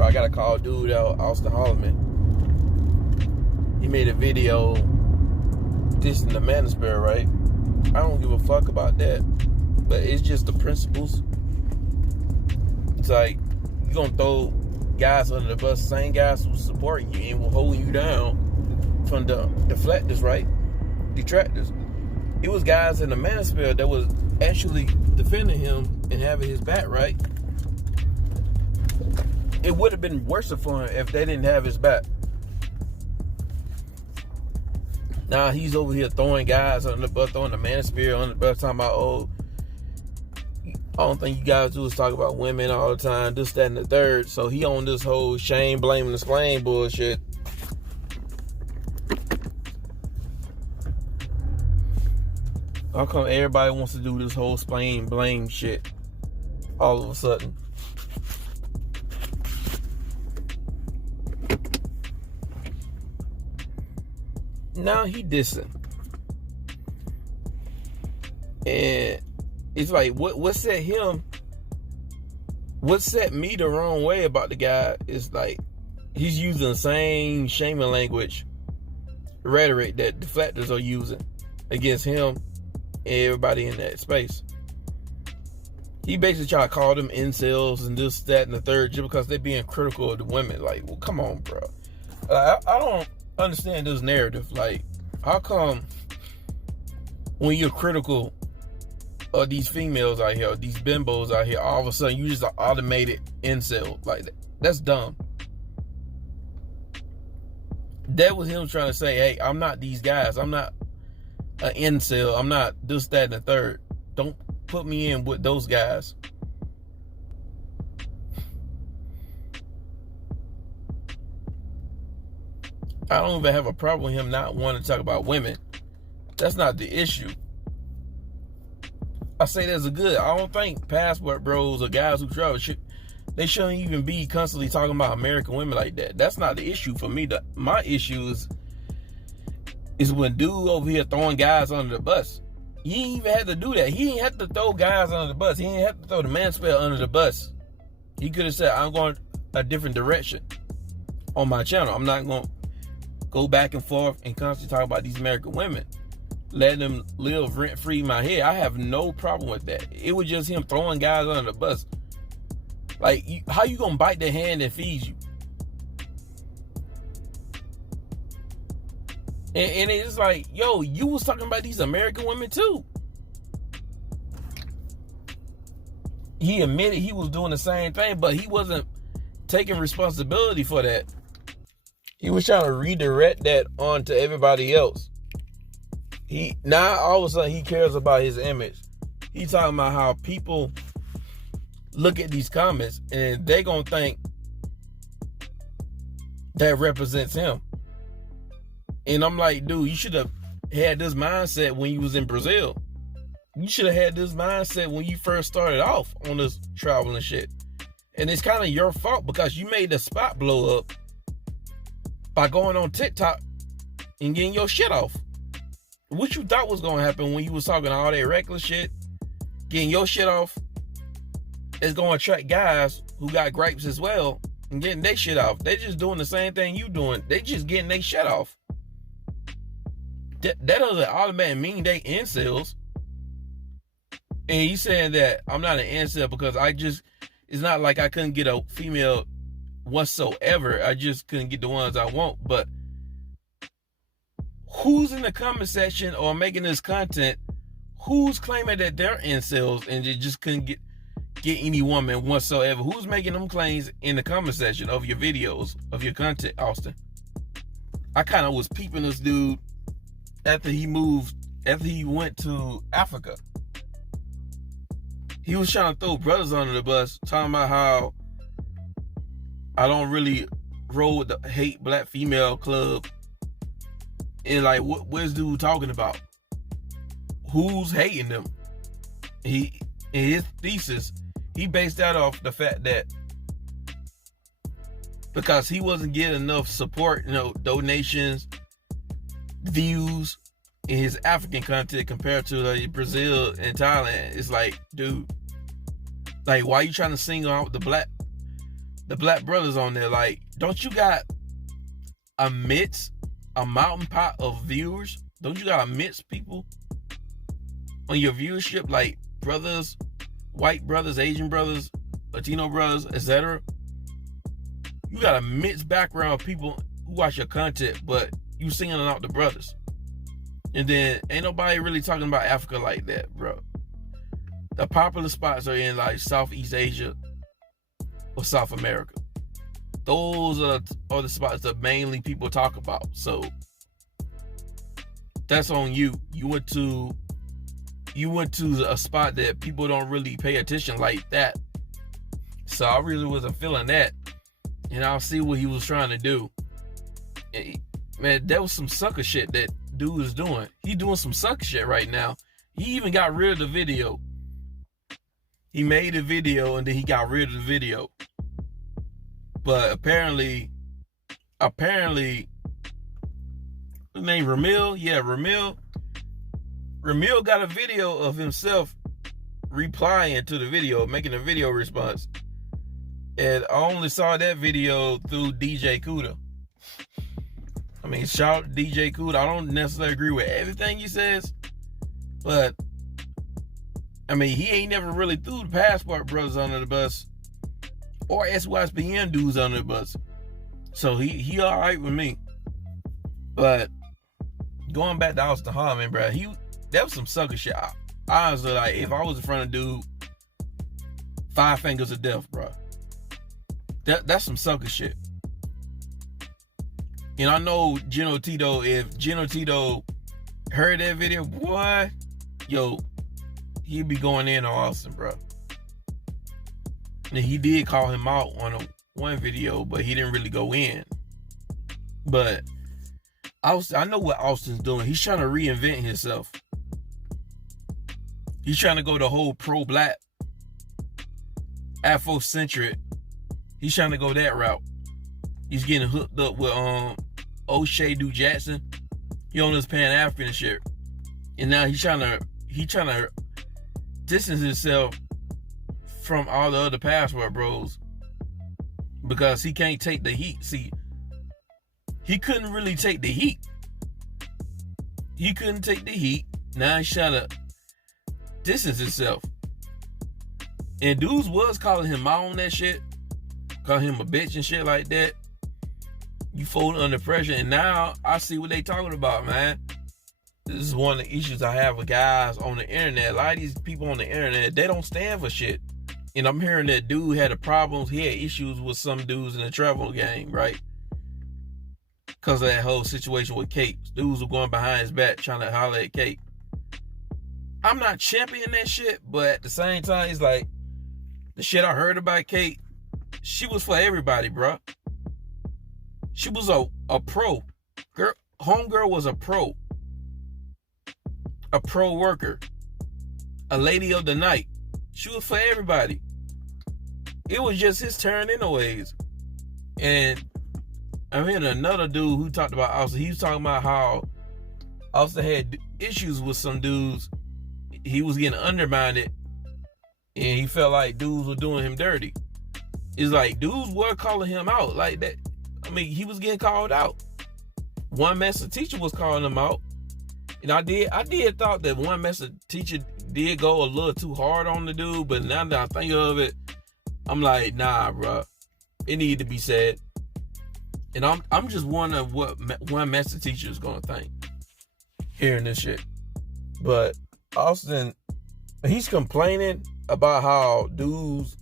bro. I gotta call dude out, Auston Holloman. He made a video dissing the manosphere, right? I don't give a fuck about that. But it's just the principles. It's like, you gonna throw guys under the bus, same guys who supporting you and will holding you down from the deflectors, right? Detractors. It was guys in the manosphere that was actually defending him and having his back, right? It would have been worse for him if they didn't have his back. Now he's over here throwing guys under the bus, throwing the manosphere under the bus, talking about, oh, all thing you guys do is talk about women all the time, this, that, and the third. So he on this whole shame, blame, and explain bullshit. How come everybody wants to do this whole explain, blame shit all of a sudden? Now he dissing. And it's like, what set him, what set me the wrong way about the guy is like, he's using the same shaming language, rhetoric that deflectors are using against him and everybody in that space. He basically try to call them incels and this, that, and the third just because they're being critical of the women. Like, well, come on, bro. I don't understand this narrative. Like, how come when you're critical of these females out here, these bimbos out here, all of a sudden you just an automated incel like that? That's dumb. That was him trying to say, hey, I'm not these guys. I'm not an incel. I'm not this, that, and the third. Don't put me in with those guys. I don't even have a problem with him not wanting to talk about women. That's not the issue. I say that's a good. I don't think passport bros or guys who travel they shouldn't even be constantly talking about American women like that. That's not the issue for me. My issue is when dude over here throwing guys under the bus. He ain't even had to do that. He ain't have to throw guys under the bus. He ain't have to throw the manosphere under the bus. He could have said, I'm going a different direction on my channel. I'm not going to go back and forth and constantly talk about these American women. Let them live rent-free in my head. I have no problem with that. It was just him throwing guys under the bus. Like, how you going to bite the hand that feeds you? And it's like, yo, you was talking about these American women too. He admitted he was doing the same thing, but he wasn't taking responsibility for that. He was trying to redirect that onto everybody else. Now all of a sudden he cares about his image. He's talking about how people look at these comments and they gonna think that represents him. And I'm like, dude, you should have had this mindset when you was in Brazil. You should have had this mindset when you first started off on this travel and shit. And it's kind of your fault because you made the spot blow up by going on TikTok and getting your shit off. What you thought was going to happen when you was talking all that reckless shit, getting your shit off, is going to attract guys who got gripes as well and getting their shit off. They just doing the same thing you doing. They just getting their shit off. That doesn't automatically mean they incels. And he's saying that I'm not an incel because it's not like I couldn't get a female whatsoever. I just couldn't get the ones I want. But who's in the comment section or making this content, who's claiming that they're incels and they just couldn't get any woman whatsoever? Who's making them claims in the comment section of your videos, of your content, Auston? I kind of was peeping this dude after he went to Africa. He was trying to throw brothers under the bus, talking about how I don't really roll with the hate black female club. And like, what's dude talking about? Who's hating them? In his thesis, he based that off the fact that because he wasn't getting enough support, donations, views in his African content compared to Brazil and Thailand. It's like, dude, like, why are you trying to single out the the black brothers on there, like, don't you got a mountain pot of viewers? Don't you got a mix people on your viewership, like brothers, white brothers, Asian brothers, Latino brothers, etc.? You got a mixed background of people who watch your content, but you singling out the brothers. And then ain't nobody really talking about Africa like that, bro. The popular spots are in like Southeast Asia or South America. Those are the spots that mainly people talk about. So that's on you. You went to a spot that people don't really pay attention like that. So I really wasn't feeling that. And I'll see what he was trying to do. Man, that was some sucker shit that dude is doing. He doing some sucker shit right now. He even got rid of the video. He made a video and then he got rid of the video. But apparently, his name Ramil? Yeah, Ramil. Ramil got a video of himself replying to the video, making a video response. And I only saw that video through DJ Kuda. I mean, shout out to DJ Kuda. I don't necessarily agree with everything he says, but I mean, he ain't never really threw the Passport brothers under the bus or SYSBN dudes under the bus. So he all right with me. But going back to Auston Harmon, bro, that was some sucker shit. I honestly, like, if I was in front of dude, 5 fingers of death, bro. That's some sucker shit. And I know Gino Tito, if Gino Tito heard that video, boy, yo, he'd be going in on Auston, bro. And he did call him out on one video, but he didn't really go in. But I know what Austin's doing. He's trying to reinvent himself. He's trying to go the whole pro-black, Afrocentric. He's trying to go that route. He's getting hooked up with O'Shea Du Jackson. He on his Pan-African shit. And now he's trying to distance himself from all the other Passport bros because he can't take the heat. See, he couldn't really take the heat. He couldn't take the heat. Now he's trying to distance himself. And dudes was calling him out on that shit. Calling him a bitch and shit like that. You folded under pressure. And now I see what they talking about, man. This is one of the issues I have with guys on the internet. A lot of these people on the internet, they don't stand for shit. And I'm hearing that dude had he had issues with some dudes in the travel game, right? Because of that whole situation with Kate. Dudes were going behind his back trying to holler at Kate. I'm not championing that shit, but at the same time, it's like, the shit I heard about Kate, she was for everybody, bro. She was a pro. Homegirl was a pro worker, a lady of the night. She was for everybody. It was just his turn anyways. And I'm hearing another dude who talked about Auston. He was talking about how Auston had issues with some dudes. He was getting undermined, and he felt like dudes were doing him dirty. It's like dudes were calling him out like that. I mean, he was getting called out. One master teacher was calling him out. And I did thought that one master teacher did go a little too hard on the dude, but now that I think of it, I'm like, nah, bro. It needed to be said. And I'm just wondering what one master teacher is gonna think hearing this shit. But Auston, he's complaining about how dudes,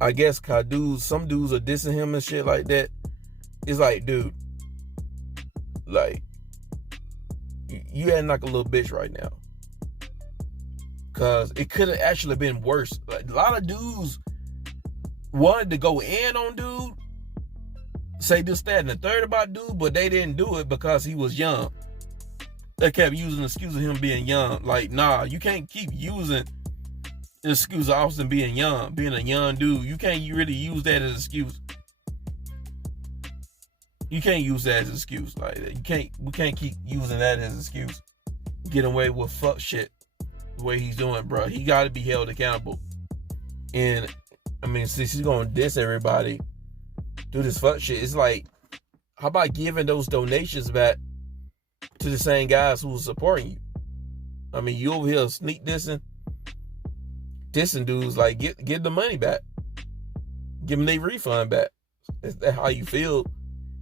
I guess, some dudes are dissing him and shit like that. It's like, dude, like, you acting like a little bitch right now. Because it could have actually been worse. Like, a lot of dudes wanted to go in on dude, say this, that, and the third about dude, but they didn't do it because he was young. They kept using the excuse of him being young. Like, nah, you can't keep using the excuse of Auston being a young dude. You can't really use that as an excuse. You can't use that as an excuse. Like, we can't keep using that as an excuse. Getting away with fuck shit the way he's doing, bro. He got to be held accountable. And I mean, since he's gonna diss everybody, do this fuck shit, it's like, how about giving those donations back to the same guys who were supporting you? I mean, you over here sneak dissing dudes, like, get the money back. Give them their refund back. Is that how you feel?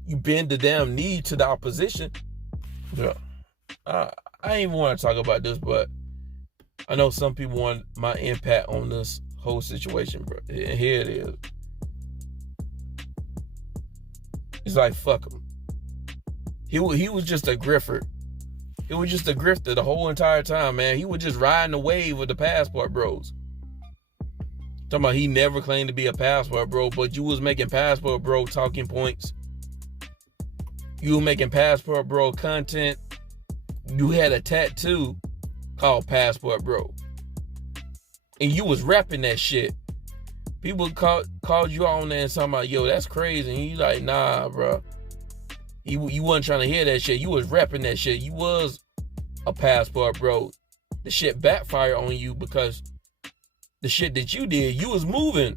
You bend the damn knee to the opposition. Yeah. I ain't even want to talk about this, but I know some people want my impact on this whole situation, bro. And here it is. It's like, fuck him. He was just a grifter. He was just a grifter the whole entire time, man. He was just riding the wave of the passport bros. Talking about he never claimed to be a passport bro, but you was making passport bro talking points. You were making passport bro content. You had a tattoo called Passport Bro. And you was rapping that shit. People called you on there and talking about, yo, that's crazy. And you like, nah, bro. You wasn't trying to hear that shit. You was rapping that shit. You was a Passport Bro. The shit backfired on you because the shit that you did, you was moving,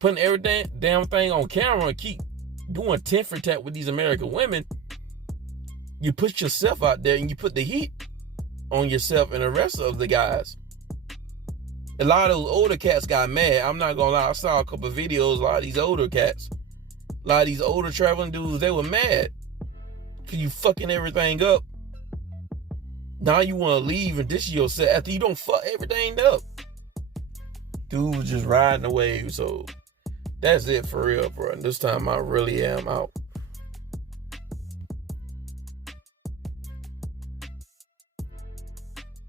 putting everything damn thing on camera and keep doing tit for tat with these American women. You put yourself out there and you put the heat on yourself and the rest of the guys. A lot of those older cats got mad. I'm not gonna lie, I saw a couple of videos, a lot of these older cats, a lot of these older traveling dudes, they were mad because you fucking everything up. Now you want to leave and dish yourself after you don't fuck everything up. Dude was just riding the wave. So that's it for real, bro. This time I really am out.